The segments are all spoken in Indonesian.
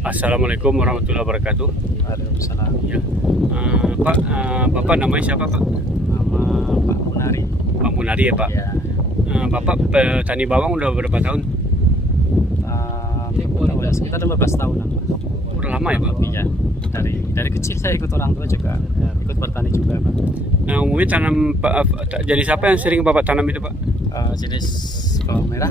Assalamualaikum warahmatullahi wabarakatuh. Waalaikumsalam. Ya, Pak, Bapak namanya siapa Pak? Nama Pak Munari. Pak Munari ya Pak. Ya. Bapak petani bawang udah berapa tahun? Sekitar 15 tahun lah, Pak. Udah lama ya Pak? Iya. Dari kecil saya ikut orang tua juga, ikut bertani juga, Pak. Nah, umumnya tanam jenis apa yang sering Bapak tanam itu Pak? Jenis bawang merah.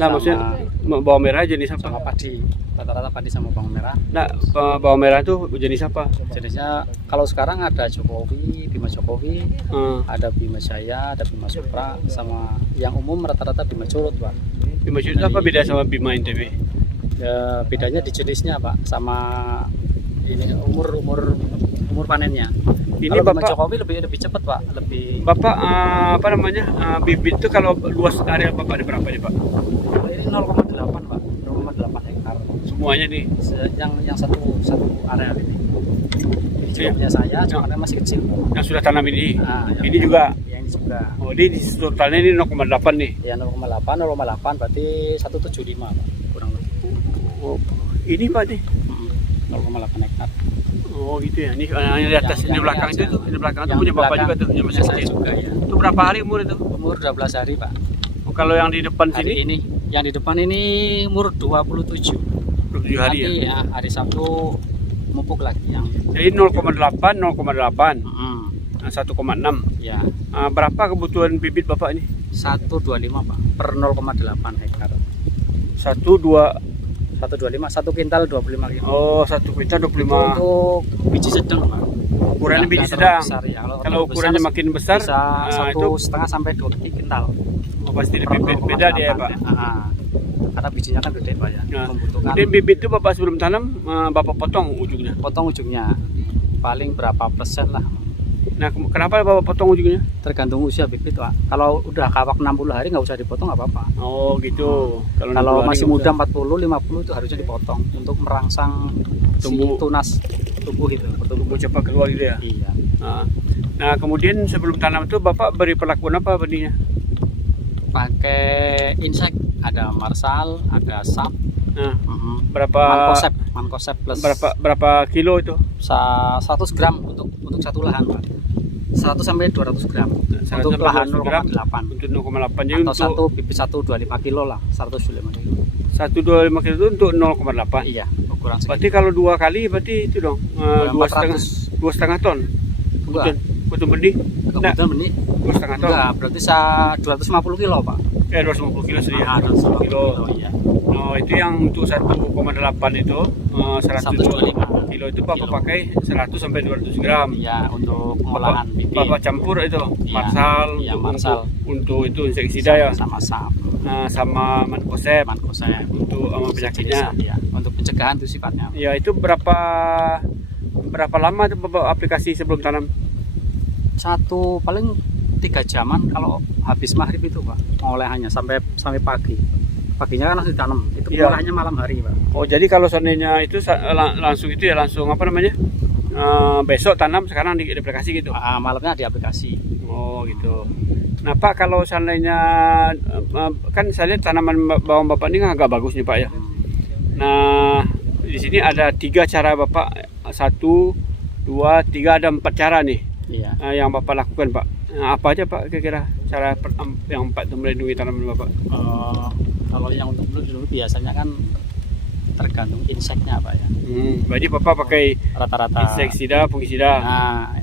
Nah, maksudnya bawang merah jenis apa? Sama padi. Rata-rata padi sama bawang merah. Nah, bawang merah itu jenis apa? Jenisnya kalau sekarang ada Jokowi, Bima Jokowi, ada Bima Jaya, ada Bima Supra, sama yang umum rata-rata Bima Curut, Pak. Bima Curut apa beda sama Bima NTB? Ya, bedanya di jenisnya, Pak, sama ini umur panennya. Ini kalau Bima Bapak Jokowi lebih cepat, Pak, lebih. Bapak apa namanya? Bibit itu kalau luas area Bapak ada berapa nih Pak? Ini 0,8, Pak, 0,8 hektar. Semuanya nih. Yang satu area ini. Ini juga punya saya, cuma masih kecil. Yang sudah tanam ini. Yang Ini juga. Yang ini juga. Oh, ini totalnya ini 0,8 nih. Ya 0,8 berarti 175, Pak, kurang lebih. Oh, ini Pak nih. 0,8 hektar. Oh gitu ya. Ini di atas, ini belakang itu, ini belakang itu punya Bapak juga tuh, yang masih saya kecil. juga, ya. Itu berapa hari umur itu? Umur 12 hari, Pak. Oh, kalau yang di depan Hari sini ini, yang di depan ini umur 27. 27 hari Nanti, ya. hari Sabtu mupuk lagi yang. Jadi 0,8, 0,8, Mm, 1,6. ya, Berapa kebutuhan bibit Bapak ini? 125, Pak, per 0,8 hektar. 1, 2, 125, 1 kintal 25 kilo. oh 1 kuintal 25. Untuk biji sedang, Pak. Ukurannya Nggak biji terlalu sedang. besar, ya. Kalau ukurannya makin besar, bisa itu 1,5 sampai 2 kintal. pasti lebih beda dia ya Pak. Karena bijinya kan gede, Pak, ya. Nah, Membutuhkan kemudian bibit itu Bapak sebelum tanam, Bapak potong ujungnya. potong ujungnya. Paling berapa persen lah. Nah, kenapa Bapak potong ujungnya? Tergantung usia bibit, Pak. Kalau udah kawak 60 hari nggak usah dipotong, nggak apa-apa. Oh gitu. Kalau 60 hari masih nggak muda usah. 40, 50 itu harusnya dipotong untuk merangsang Tumbuh. si tunas tubuh itu bertumbuh. Tumbuh cepat keluar gitu ya. Iya. Nah, kemudian sebelum tanam itu Bapak beri perlakuan apa benihnya? Pakai insek, ada Marsal, ada Sap, Nah, berapa Mankosep plus berapa kilo itu? 100 gram untuk satu lahan, Pak. 100 sampai 200 gram. 100 Untuk sampai lahan 200 gram. 0,8. Untuk 0,8. Jadi Atau untuk satu bibit 125 kilo lah, 125 kilo. 125 kilo itu untuk 0,8. Iya, ukuran Berarti segitu. kalau 2 kali berarti itu dong, 2,5 ton. Enggak, Betul benih. Nah, kebetulan benih. 2,5 ton. Enggak, berarti 250 kilo, Pak. 250 kilo sedih. 250 kilo. iya. Oh, itu yang untuk 1,8 itu 125 kilo itu Bapak Kilo. pakai 100 sampai 200 gram. Iya, untuk pengolahan bibit. Bapak campur itu Iya, Marsal, iya, untuk, Marsal. untuk itu inseksida ya, sama Sap, sama Mankosep Mankosep. untuk penyakitnya. Iya, untuk pencegahan itu sifatnya. Ya itu berapa lama itu Bapak aplikasi sebelum tanam? Paling 3 jaman kalau habis maghrib itu, Pak. Pengolahannya sampai pagi. Paginya kan langsung ditanam. Itu Iya. pengolahannya malam hari, Pak. Oh jadi kalau seandainya itu langsung itu ya langsung apa namanya, besok tanam sekarang di aplikasi gitu. Malamnya di aplikasi. Oh gitu. Nah Pak, kalau seandainya kan saya lihat tanaman bawang Bapak ini kan agak bagus nih Pak ya. Nah di sini ada 3 cara Bapak, 1, 2, 3, ada 4 cara nih Iya. yang Bapak lakukan Pak. Nah, apa aja Pak kira-kira cara yang 4 itu melindungi tanaman Bapak? Kalau yang untuk dulu biasanya kan tergantung inseknya, Pak, ya. Berarti Bapak pakai Rata-rata. inseksida, fungisida. Nah,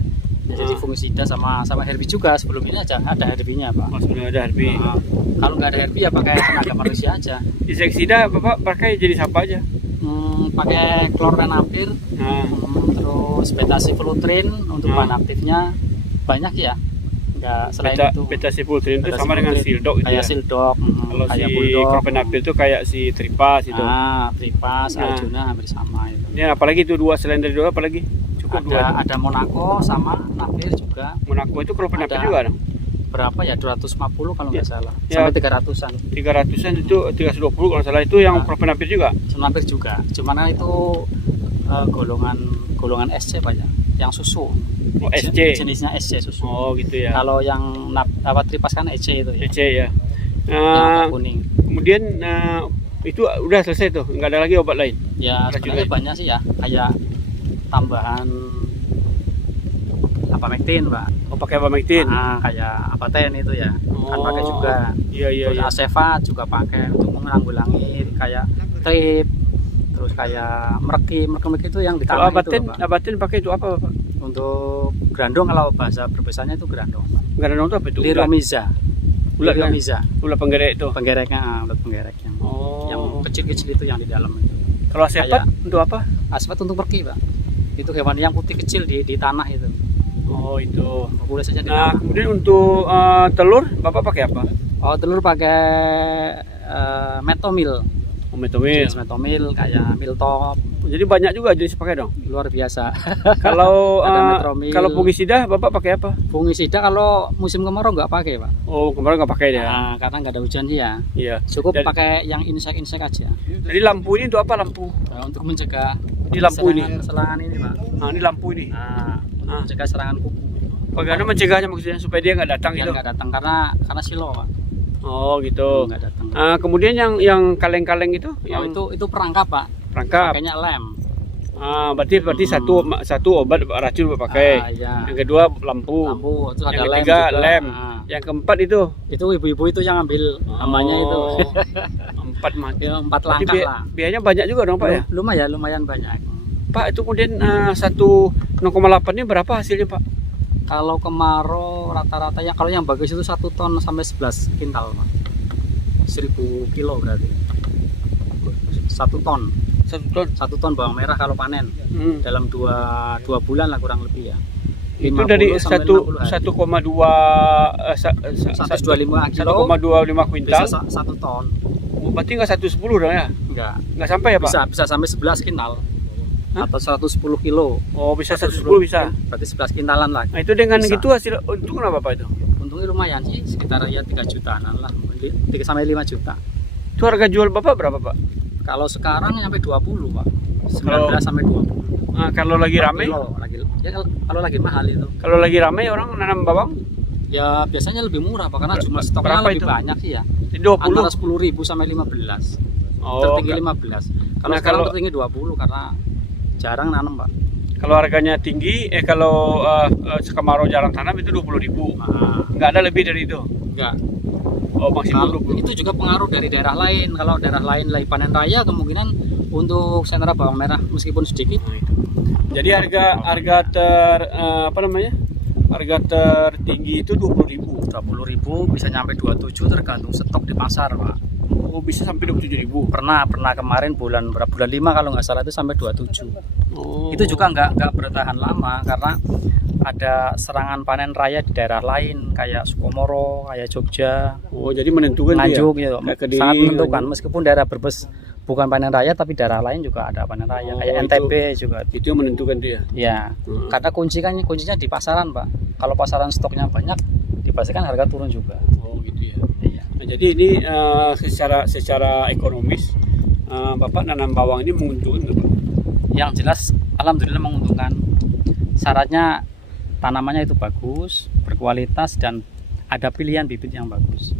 jadi fungisida sama herbie juga. Sebelum ini aja ada herbinya, Pak. Oh, sebenarnya ada herbie. Kalau nggak ada herbie ya pakai tenaga manusia aja. Inseksida Bapak pakai jenis apa aja? Pakai klorphenapir, Nah, terus betasiflutrin untuk bahan aktifnya banyak ya. Nggak selain itu. betasifultrin itu sama dengan sildok gitu Kayak ya. sildok, Kalau kayak si bulldog. klorphenapir itu kayak si tripas itu. Tripas, Nah. Arjuna hampir sama itu. Ini apalagi itu 2, selain dari 2 apalagi? Cukup 2. Ada Monaco sama Napir juga. Monaco itu klorphenapir Ada. juga dong. Berapa ya? 250 kalau nggak salah. Ya. Sampai 300-an. 300-an itu 320 kalau nggak salah itu yang Nah. klorphenapir juga. Napir juga. Cuman kan itu golongan SC, Pak, ya. Yang susu. Oh, SC. Jenisnya SC susu. Oh gitu ya. Kalau yang tripas kan EC itu ya. EC ya. Yang agak kuning. Kemudian itu udah selesai tuh, nggak ada lagi obat lain. Ya Racun sebenarnya lain. banyak sih ya, kayak tambahan apamectin Pak. Oh, pakai Abamectin. Kayak apaten itu ya, kan pakai juga. Iya iya Terus iya. Asefat juga pakai untuk menanggulangi kayak trip, terus kayak mereki itu yang di Kalau tanah itu Abaten, loh, Pak. Abaten pakai itu apa Bapak? Untuk grandong, kalau bahasa berbesarnya itu grandong Pak. Nggak ada nonton apa itu? Liromiza. Ulat kan? Liromiza. Ulat penggerek itu. Penggereknya, ulat penggerek yang Oh. kecil-kecil itu yang di dalam itu. Kalau Asefat Kayak- untuk apa? Asefat untuk mereki Pak. Itu hewan yang putih kecil di tanah itu. Oh itu. Boleh saja di Nah tanah. kemudian untuk telur Bapak pakai apa? Oh, telur pakai metomil. Oh, Metomil. Jenis metomil kayak miltop, Jadi banyak juga jenis pakai dong. luar biasa. Kalau Ada Metromil. kalau fungisida Bapak pakai apa? Fungisida kalau musim kemarau nggak pakai Pak. Oh kemarin nggak pakai ya? Karena nggak ada hujan sih ya. Iya. Cukup Jadi- pakai yang insek-insek aja. Jadi lampu ini untuk apa lampu? Untuk mencegah Ini lampu ini. serangan ini Pak. Nah ini lampu ini. Untuk mencegah serangan kuku. Bagaimana mencegahnya maksudnya supaya dia nggak datang Yang gitu? nggak datang karena silo Pak. Oh gitu. Nggak datang. Kemudian yang kaleng-kaleng itu, yang Itu perangkap Pak. perangkap. Pakainya lem. Berarti satu obat racun Bapak pakai. Iya. Yang kedua lampu. Lampu, terus ada Yang lem ketiga juga. lem. Yang keempat itu Itu ibu-ibu itu yang ambil namanya itu. empat mati. Ya, 4 Berarti langkah lah. biayanya banyak juga dong Pak ya? Lumayan banyak. Pak itu kemudian 1,8 ini berapa hasilnya Pak? Kalau kemarau rata-rata ya, kalau yang bagus itu 1 ton sampai 11 kintal Pak. 1000 kilo berarti. 1 ton. 1 ton. 1 ton bawang merah kalau panen dalam 2 bulan lah kurang lebih ya. Itu dari 50 sampai 60 hari. 125 kilo 1,25 kuintal. bisa 1 ton. Berarti nggak 110 dong ya? Enggak Sampai ya Pak? bisa sampai 11 kintal. Hah? Atau 110 kilo. Oh bisa 110 bisa. Berarti 11 kintalan lah. Nah itu dengan Bisa. gitu hasil untung apa Pak itu? Untungnya lumayan sih, sekitar ya 3 jutaan lah. 3 sampai 5 juta. Itu harga jual Bapak berapa Pak? Kalau sekarang sampai 20 Pak. 19 Kalau- sampai 20. Kalau lagi rame, Kilo, kalau lagi mahal itu. kalau lagi rame orang nanam bawang Ya biasanya lebih murah Pak, karena jumlah stoknya berapa lebih itu? banyak sih ya. 20. Antara 10.000 sampai 15. Oh, Tertinggi enggak. 15. Kalau Nah, sekarang kalau- tertinggi 20 karena jarang nanam Pak. Kalau harganya tinggi, kalau kemarau jarang tanam itu 20.000. Nggak ada lebih dari itu. Enggak. Oh maksimum Kalau 20. itu juga pengaruh dari daerah lain. Kalau daerah lain lagi panen raya, kemungkinan untuk sentra bawang merah meskipun sedikit. Nah, itu. Jadi harga harga tertinggi itu 20.000. 20.000 bisa nyampe 27 tergantung stok di pasar Pak. Oh bisa sampai 27.000. Pernah kemarin bulan 5 kalau nggak salah itu sampai 27. Oh. Itu juga nggak bertahan lama karena ada serangan panen raya di daerah lain kayak Sukomoro, kayak Jogja, Oh jadi menentukan Nganjuk dia. gitu. Kayak Kediri, Sangat menentukan Nganjuk. meskipun daerah Brebes bukan panen raya tapi daerah lain juga ada panen raya Oh, kayak itu- NTB juga. Itu yang menentukan dia. Ya, Hmm. karena kuncinya di pasaran Pak. Kalau pasaran stoknya banyak, dipastikan harga turun juga. Oh gitu ya. Iya. Nah, jadi ini secara ekonomis Bapak nanam bawang ini menguntungkan nggak Pak? Yang jelas alhamdulillah menguntungkan. Syaratnya tanamannya itu bagus, berkualitas dan ada pilihan bibit yang bagus.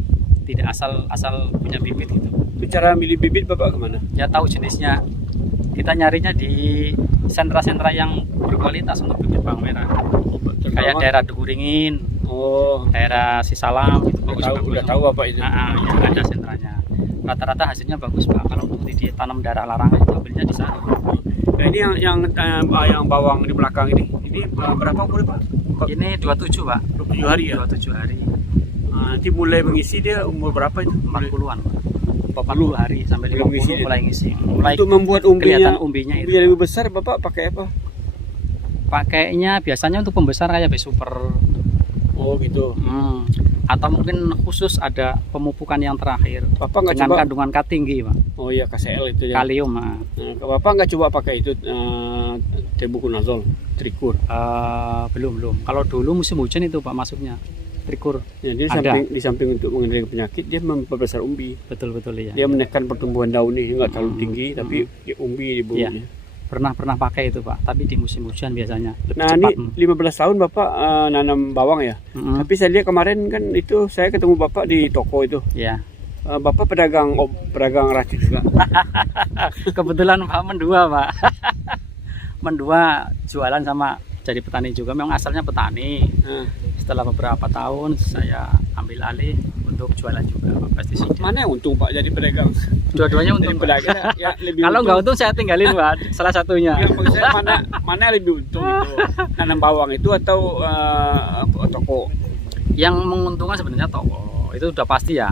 Tidak asal punya bibit gitu. Itu cara milih bibit Bapak kemana? Ya tahu jenisnya. Kita nyarinya di sentra-sentra yang berkualitas untuk bibit bawang merah. Kayak daerah Deguringin, Oh, daerah Sisalam itu bagus. udah tahu Bapak itu. Ya ada sentranya. Rata-rata hasilnya bagus Pak. Kalau untuk ditanam daerah larangan itu ambilnya di sana. Nah, ini yang bawang di belakang ini berapa umur Pak? Ini 27 Pak. 27 hari ya. 27 hari. Nanti mulai mengisi dia umur berapa itu? 40-an Pak. 40 hari sampai Mulai ngisi 50 dia. mulai ngisi. Mulai Untuk membuat kelihatan umbinya umbinya itu. lebih besar Bapak pakai apa? Pakainya biasanya untuk pembesar kayak B-Super. Oh gitu. Atau mungkin khusus ada pemupukan yang terakhir Bapak nggak dengan coba? kandungan K tinggi Pak. Oh iya KCL itu ya. Kalium. Nah, Bapak nggak coba pakai itu tebuconazole, trikur. Belum. Kalau dulu musim hujan itu Pak masuknya. Trikur. Ya, dia Ada. di samping untuk mengendalikan penyakit dia memperbesar umbi. Betul ya. Dia menekan pertumbuhan daun ini nggak terlalu tinggi tapi di umbi di bawahnya. Iya. Pernah pakai itu Pak, tapi di musim hujan biasanya lebih Nah cepat. ini 15 tahun Bapak nanam bawang ya. Mm-mm. Tapi saya lihat kemarin kan itu saya ketemu Bapak di toko itu. Ya. Bapak pedagang racun juga. Kebetulan Pak mendua Pak. Mendua jualan sama jadi petani juga. Memang asalnya petani. Setelah beberapa tahun saya ambil alih untuk jualan juga Pak, pestisida. Mana yang untung Pak jadi pedagang? Dua-duanya Jadi untung Pak. pedagang ya lebih Kalau nggak untung saya tinggalin Pak, salah satunya. Ya, maksud saya mana yang lebih untung itu? Nanam bawang itu atau toko? Yang menguntungkan sebenarnya toko. Itu udah pasti ya.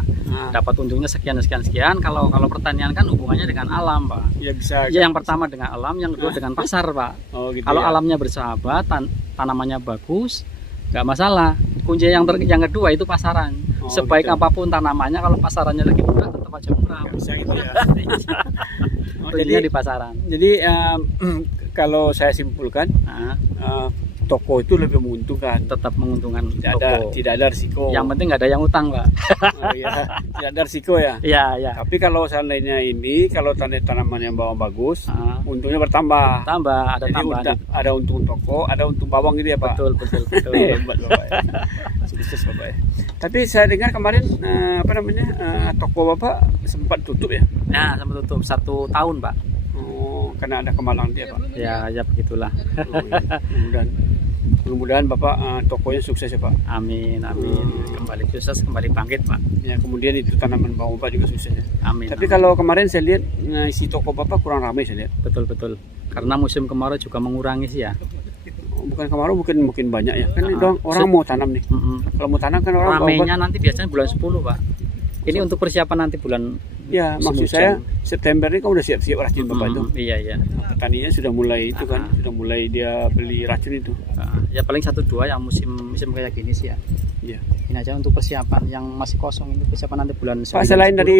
Dapat untungnya sekian sekian sekian. Kalau pertanian kan hubungannya dengan alam Pak. Ya bisa. Ya, yang pertama dengan alam, yang kedua dengan pasar Pak. Oh, gitu Kalau ya. alamnya bersahabat, tanamannya bagus, nggak masalah. Kunci yang kedua itu pasaran. Oh, Sebaik gitu. apapun tanamannya, kalau pasarannya lagi murah tetap aja murah. Nggak bisa gitu ya. Oh, Kuncinya di pasaran. jadi kalau saya simpulkan Nah, toko itu lebih menguntungkan. tetap menguntungkan toko. Tidak ada risiko. Yang penting nggak ada yang utang Pak. Oh, ya. Tidak ada risiko ya. Iya iya. Tapi kalau seandainya ini, kalau tanaman yang bawang bagus, Ah, untungnya bertambah. tambah ada Jadi tambahan. ada untung toko, ada untung bawang gitu ya Pak. Betul betul betul. Hebat Bapak ya. Sukses Bapak ya. Tapi saya dengar kemarin toko Bapak sempat tutup ya. Nah, sampai tutup 1 tahun Pak. Oh, karena ada kemalang dia Pak. Ya ya begitulah. Oh, iya. Mudah-mudahan Bapak tokonya sukses ya Pak. Amin amin. Kembali sukses, kembali bangkit Pak. Ya, kemudian itu tanaman bawang Bapak juga sukses ya. Amin. Tapi amin. kalau kemarin saya lihat isi toko Bapak kurang ramai saya lihat. Betul betul. Karena musim kemarau juga mengurangi sih ya. Bukan kemarau mungkin banyak ya. Kan Ah, orang mau tanam nih. Kalau mau tanam kan orang Ramainya nanti biasanya bulan 10 Pak. Ini untuk persiapan nanti bulan ya, musim maksud hujan. saya September ini kan udah siap-siap racun Bapak itu. Iya iya. Petaninya sudah mulai itu kan, sudah mulai dia beli racun itu. Ya paling 1-2 yang musim kayak gini sih ya. Iya. Ini aja untuk persiapan yang masih kosong ini persiapan nanti bulan Pak, 9, selain 10. dari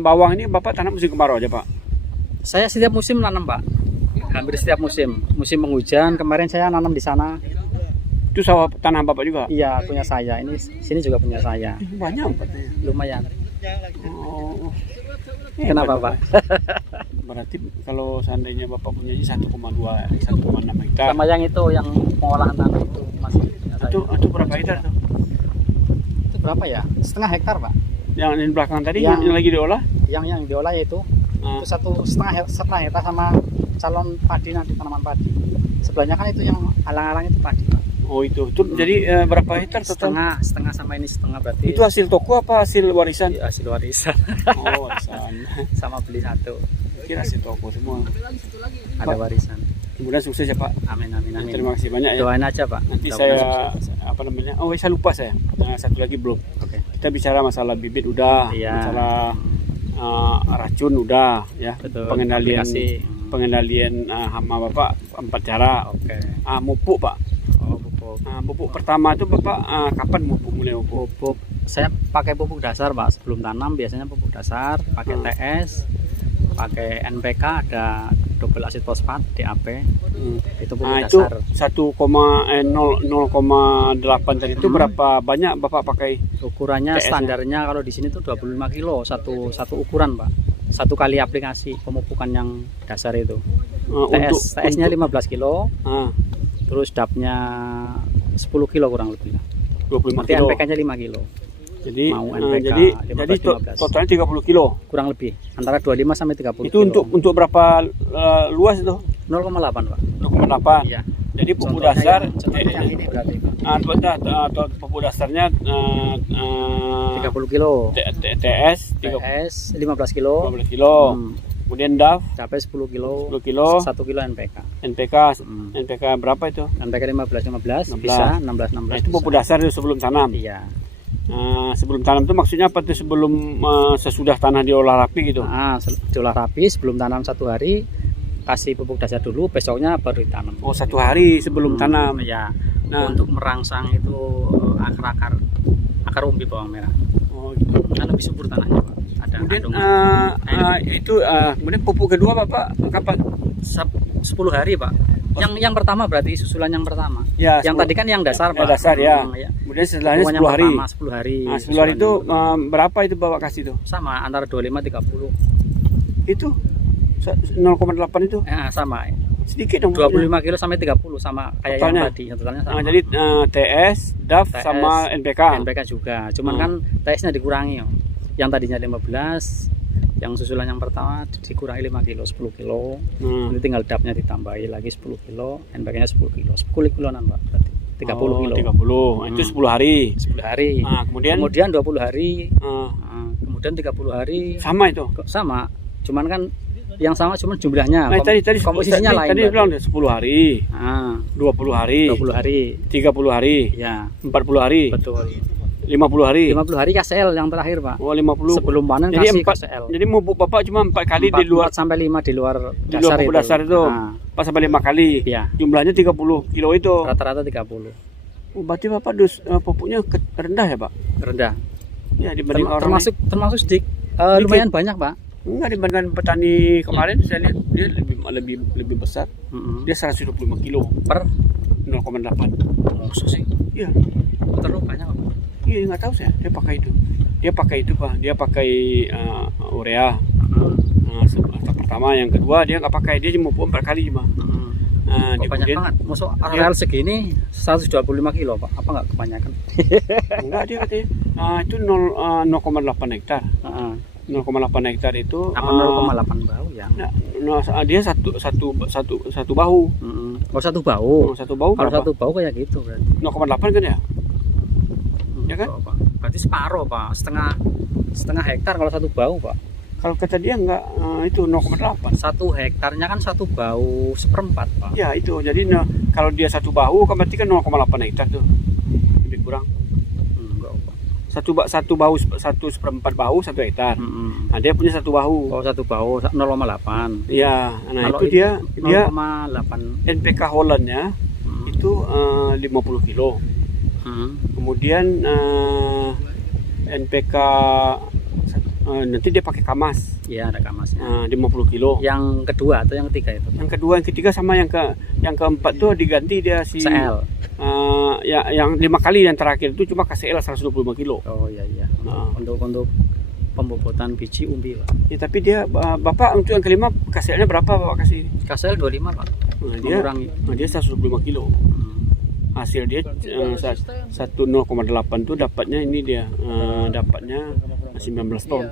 bawang ini Bapak tanam musim kemarau aja Pak? Saya setiap musim nanam Pak. Hampir setiap musim. Musim penghujan kemarin saya nanam di sana. Itu sawah tanah Bapak juga? Iya punya saya. Ini sini juga punya saya. Banyak Bapak. Lumayan. Oh. Kenapa Pak? Berarti kalau seandainya Bapak punya 1,2 1,6 hektar. Sama yang itu yang pengolahan tanah itu masih punya saya. Itu berapa hektar tuh? Itu berapa ya? Setengah hektar Pak. Yang di belakang tadi Yang- yang lagi diolah? Yang diolah itu Ah. itu 1,5 hektar sama calon padi nanti tanaman padi. Sebelahnya kan itu yang alang-alang itu padi Pak. Oh itu jadi berapa hektar total? Setengah sama ini setengah berarti. Itu hasil toko apa hasil warisan? hasil warisan. Oh warisan. Sama beli satu. Kira hasil toko semua. Ada warisan. Kemudian sukses ya Pak. Amin amin amin. Terima kasih banyak ya. Doain aja Pak. Nanti Mudah-mudahan saya sukses. Oh saya lupa saya. Satu lagi belum. Oke. Kita bicara masalah bibit udah, Iya. masalah racun udah ya. Betul. Pengendalian hama Bapak 4 cara. Oke. Mupuk Pak. Oh pupuk. Pupuk pertama itu Bapak kapan mulai mupuk? Pupuk. Saya pakai pupuk dasar Pak. Sebelum tanam biasanya pupuk dasar, pakai TS, pakai NPK, ada double asid fosfat DAP. Itu pupuk Itu dasar. 0,8 tadi itu berapa banyak Bapak pakai? Ukurannya TS-nya? standarnya kalau di sini tuh 25 kilo satu ukuran Pak. Satu kali aplikasi pemupukan yang dasar itu. TS-nya 15 kilo, terus DAP-nya 10 kilo kurang lebih. 25 Nanti kilo. NPK-nya 5 kilo. Jadi Mau NPK jadi 15. totalnya 30 kilo. Kurang lebih antara 25 sampai 30 Itu kilo. untuk berapa luas itu? 0,8 Pak. 0,8. Iya. Jadi pupuk Contohnya dasar yang ini berarti Pak. atau pupuk dasarnya 30 kilo. TS TS 15 kilo. 15 kilo. Kemudian DAF Capai 10 kilo. 10 kilo. 1 kilo NPK. NPK berapa itu? NPK 15 16. bisa 16 Nah, itu pupuk dasar itu sebelum tanam. Iya. Sebelum tanam itu maksudnya apa tuh? Sebelum sesudah tanah diolah rapi gitu. Diolah rapi sebelum tanam 1 hari kasih pupuk dasar dulu, besoknya baru ditanam. Oh, 1 hari sebelum tanam. Ya. Nah. Untuk merangsang itu akar umbi bawang merah. Oh, gitu. Kan lebih subur tanahnya Pak. Ada Kemudian kandungan. kemudian pupuk kedua Bapak kapan? 10 hari Pak. Yang pertama berarti susulan yang pertama. Ya, Yang tadi kan yang dasar Pak. dasar ya. Ya. Kemudian setelahnya Pokoknya 10 hari. pertama 10 hari. 10 hari itu berapa itu Bapak kasih tuh? Sama antara 25 30. Itu 0,8 itu Sama. sedikit dong. 25 kilo sampai 30 sama kayak Totalnya? yang tadi. Totalnya sama. Jadi TS, DAF TS, sama NPK. NPK juga. Cuman kan TS-nya dikurangi. Yang tadinya 15, yang susulan yang pertama dikurangi 5 kilo, 10 kilo. Nanti tinggal dapnya ditambahi lagi 10 kilo, handbagnya 10 kilo. 10 kiloan Pak, berarti 30 kilo. 30. Itu 10 hari. 10 hari. Nah, kemudian 20 hari. ah, Kemudian 30 hari. sama itu. Sama. Cuman kan yang sama cuman jumlahnya. Nah, tadi komposisinya lain. Tadi bilang 10 hari. 20 hari. 20 hari. 30 hari. Ya. 40 hari. Betul. 50 hari. 50 hari KSL yang terakhir, Pak. Oh, 50. Sebelum panen Jadi kasih 4. KSL. Jadi mubuk Bapak cuma 4 kali di luar 4 sampai 5 di luar pupuk dasar itu. 4 sampai 5 kali. Ya. Jumlahnya 30 kilo itu. Rata-rata 30. Oh, berarti Bapak pupuknya rendah ya, Pak? Rendah. Ya, dibanding orang Termasuk sedikit lumayan banyak, Pak. enggak dibandingkan petani kemarin saya lihat dia lebih besar. Dia 125 kilo Per 0,8. musuh sih. Iya. Terlalu banyak, Pak. Iya, nggak tahu saya. Dia pakai itu. Pak. Dia pakai urea. Pertama, yang kedua dia nggak pakai. Dia cuma pupuk 4 kali cuma. Kok banyak banget. Masuk areal segini 125 kilo, Pak. Apa nggak kebanyakan? Enggak, dia katanya itu 0,8 hektar. 0,8 hektar itu apa 0,8 bahu ya? Dia satu bahu. Oh, satu bahu. Satu bahu. Kalau berapa? satu bahu kayak gitu berarti. 0,8 kan ya? Ya kan? Pak. Berarti separuh, Pak. Setengah hektar kalau satu bahu, Pak. Kalau kata dia enggak, itu 0,8. 1 hektarnya kan satu bahu 1/4, Pak. Ya itu, jadi kalau dia satu bahu kan berarti kan 0,8 hektar tuh. Lebih kurang. Enggak, Pak. Satu bahu, 1/4 bahu 1 hektar. Nah, dia punya satu bahu. Oh, satu bahu 0,8. Iya, nah Kalau itu dia 0,8. NPK Hollandnya itu 50 kilo. Kemudian NPK nanti dia pakai kamas. Iya, ada kamasnya. 50 kilo. Yang kedua atau yang ketiga itu? Yang kedua, yang ketiga sama yang keempat tuh diganti dia si CL. Ya, yang 5 kali yang terakhir itu cuma KCL 125 kilo. Oh iya. Untuk pembobotan biji umbi, Pak. Ya, tapi dia Bapak untuk yang kelima KCL-nya berapa Bapak kasih? KCL 25, Pak. Dia 125 kilo. Hasil dia 1,08 tuh dapatnya ini dia dapatnya 19 ton.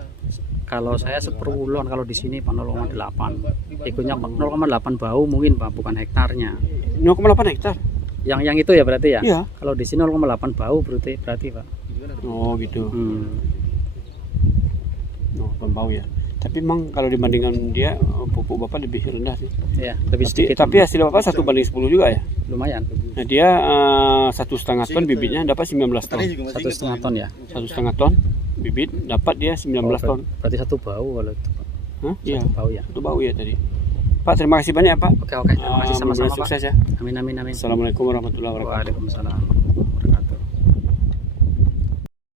Kalau saya seperwulan kalau di sini Pak 0,8. Ikutnya 0,8 bahu mungkin, Pak, bukan hektarnya. 0,8 hektar. Yang itu ya berarti ya? Iya. Kalau di sini 0,8 bahu berarti, Pak. Oh, gitu. 0,8 bahu ya. Tapi memang kalau dibandingkan dia pupuk Bapak lebih rendah sih. Iya, lebih sedikit. Tapi hasil Bapak 1/10 juga ya? Lumayan. Nah, dia 1,5 ton bibitnya dapat 19 ton. 1,5 ton ya? 1,5 ton bibit dapat dia 19 ton. Berarti satu bahu kalau itu, Pak. Iya. Satu bahu ya. Satu bahu ya tadi. Pak, terima kasih banyak Pak. Oke. Terima kasih sama-sama, Pak. Sukses ya. Amin. Assalamualaikum warahmatullahi wabarakatuh. Waalaikumsalam warahmatullahi wabarakatuh.